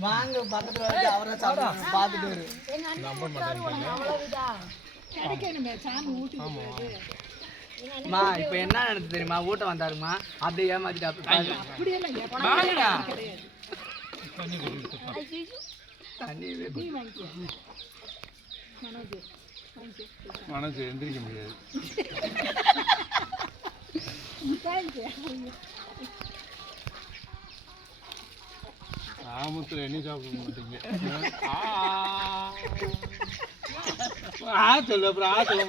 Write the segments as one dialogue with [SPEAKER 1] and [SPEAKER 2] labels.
[SPEAKER 1] வாங்க பக்கத்துல அவரை
[SPEAKER 2] விடுறது.
[SPEAKER 1] மா இப்போ என்ன தெரியுமா? ஊட்ட வந்தாருமா? அப்படியே ஏமாத்திட்டு அப்படி
[SPEAKER 2] அப்படியெல்லாம் எப்ப
[SPEAKER 3] ஆமத்துல என்ன சாப்பிட மாட்டீங்க. ஆ. ஆ சொல்லு அப்புறம் ஆ சொல்லு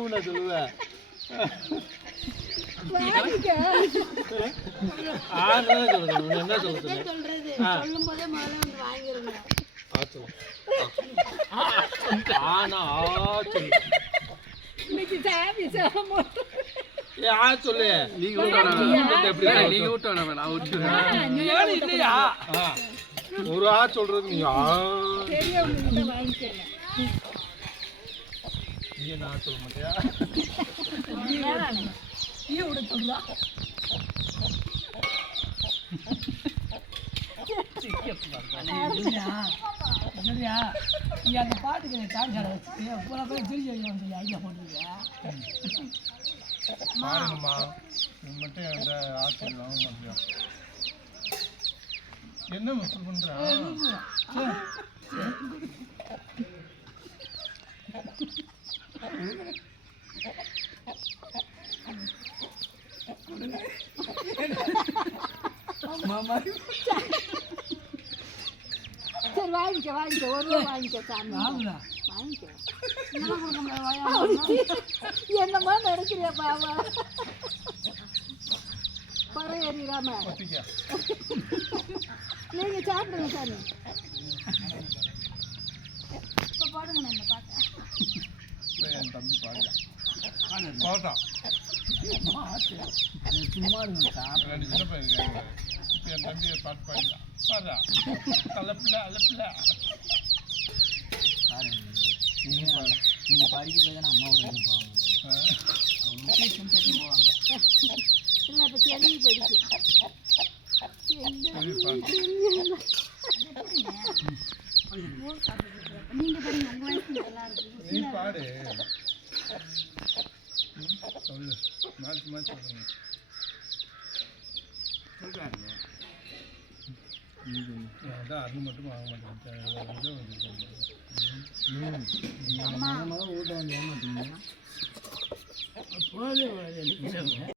[SPEAKER 3] ஊன சொல்லுவேன் என்ன
[SPEAKER 2] சொல்றது. சொல்லும் போதே முதல்ல வந்து வாங்கிருங்க.
[SPEAKER 3] ஆனா ஆ. சொல்லு
[SPEAKER 2] இன்னைக்கு சாமி சாமி.
[SPEAKER 3] ஆ சொல்லு
[SPEAKER 1] நீங்க நீங்க ஊட்ட வேணாம் நான்.
[SPEAKER 3] ஒரு ஆ சொல்றது நீ ஆ
[SPEAKER 2] பெரியவங்க கிட்ட வாங்கிக்கங்க
[SPEAKER 3] நீ என்ன ஆ சொல்ல மாட்டியா
[SPEAKER 4] நீ விட சொல்லுதா சரியா நீ அந்த பாட்டுக்கு டான்ஸ் ஆட வச்சு திருச்சி வைக்கணும்னு சொல்லி ஐடியா போட்டுருக்க
[SPEAKER 3] பாருங்கம்மா. மட்டும் என்ன மசூல் பண்ற?
[SPEAKER 2] சரி வாங்கிக்க வாங்கிக்க. ஒரு வாங்கிக்க சாமி. என்னமா நினைக்கிறியா பாவா பறம் ஏறிடாம நீங்க சாப்பிடுங்க சாமி. இப்போ பாடுங்க நான் இந்த பாட்டை.
[SPEAKER 3] என் தம்பி பாடுறான் பாட்டான்
[SPEAKER 1] சும்மா இருங்க
[SPEAKER 3] ரெண்டு சின்ன பையன் இருக்காங்க இப்ப என் தம்பி பாட்டு பாடலாம் பாடுறா அலப்பில்ல அலப்பில்ல
[SPEAKER 1] நீங்க நீங்கள் படிக்க போய் தானே அம்மா ஊருக்கு போவாங்க அவங்க போவாங்க
[SPEAKER 2] இல்லை இப்போ செடி போயிடுச்சு
[SPEAKER 3] சரி
[SPEAKER 2] வயசு நல்லா இருக்கு
[SPEAKER 3] நீ பாடு. சொல்லு மாற்றி மாற்றி சொல்லுங்க அதான் அது மட்டும் ஆக மாட்டேங்குது
[SPEAKER 1] ஊட்ட வந்து ஏமாட்டீங்க
[SPEAKER 4] போதும்